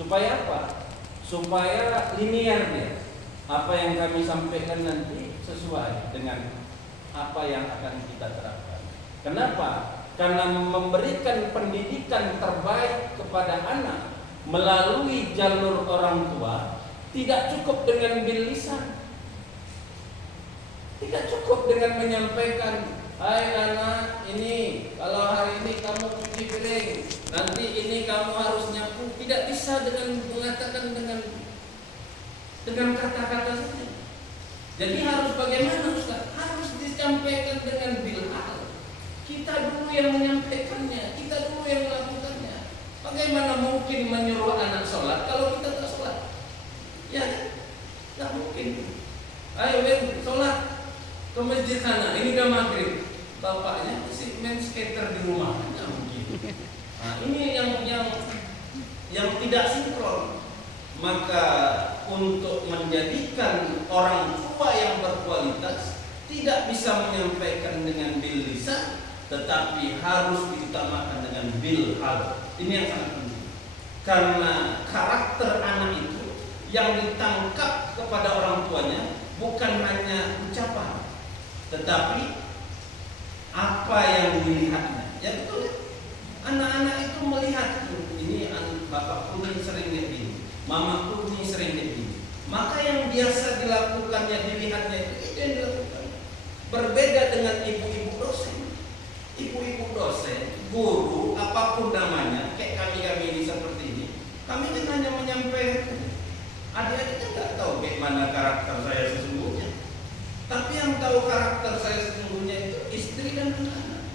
Supaya apa? Supaya linear dia. Apa yang kami sampaikan nanti sesuai dengan apa yang akan kita terapkan. Kenapa? Karena memberikan pendidikan terbaik kepada anak melalui jalur orang tua tidak cukup dengan bil lisan. Tidak cukup dengan menyampaikan, hai anak, ini kalau hari ini kamu cuci piring, nanti ini kamu harus nyapu. Tidak bisa dengan mengatakan dengan kata-kata saja. Jadi harus bagaimana Ustaz? Harus disampaikan dengan bilhal. Kita dulu yang menyampaikannya, kita dulu yang melakukannya. Bagaimana mungkin menyuruh anak sholat kalau kita tak sholat? Ya, tak mungkin. Ayo Ben, sholat ke masjid sana, ini udah maghrib. Bapaknya masih main skater di rumah, nggak mungkin. Nah, ini yang tidak sinkron. Maka untuk menjadikan orang tua yang berkualitas tidak bisa menyampaikan dengan bil lisan, tetapi harus diutamakan dengan bil hal. Ini yang sangat penting. Karena karakter anak itu yang ditangkap kepada orang tuanya bukan hanya ucapan, tetapi apa yang dilihatnya. Ya betul. Anak-anak itu melihat, ini bapakku ini sering kayak gini, mamaku ini sering kayak gini. Maka yang biasa dilakukannya, dilihatnya itu yang dilakukan. Berbeda dengan ibu-ibu dosen. Ibu-ibu dosen, guru, apapun namanya, kayak kami ini seperti ini. Kami kan hanya menyampaikan. Adik-adiknya nggak tahu bagaimana karakter saya sesungguhnya. Tapi yang tahu karakter saya sesungguhnya itu istri dan anak.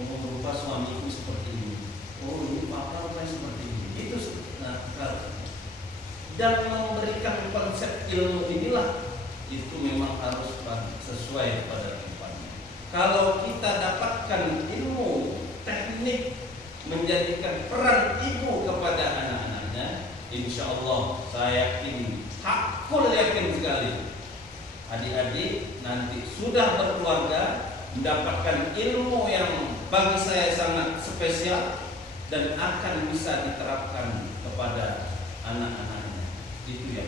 Oh, rupa suamiku seperti ini. Oh, ini papa rupanya seperti ini. Itu dan memberikan konsep ilmu inilah itu memang harus sesuai pada tempatnya. Kalau kita dapatkan ilmu teknik menjadikan peran ibu kepada anak-anaknya, insya Allah saya yakin, hakul yakin sekali, adik-adik nanti sudah berkeluarga mendapatkan ilmu yang bagi saya sangat spesial dan akan bisa diterapkan kepada anak-anaknya. Itu ya.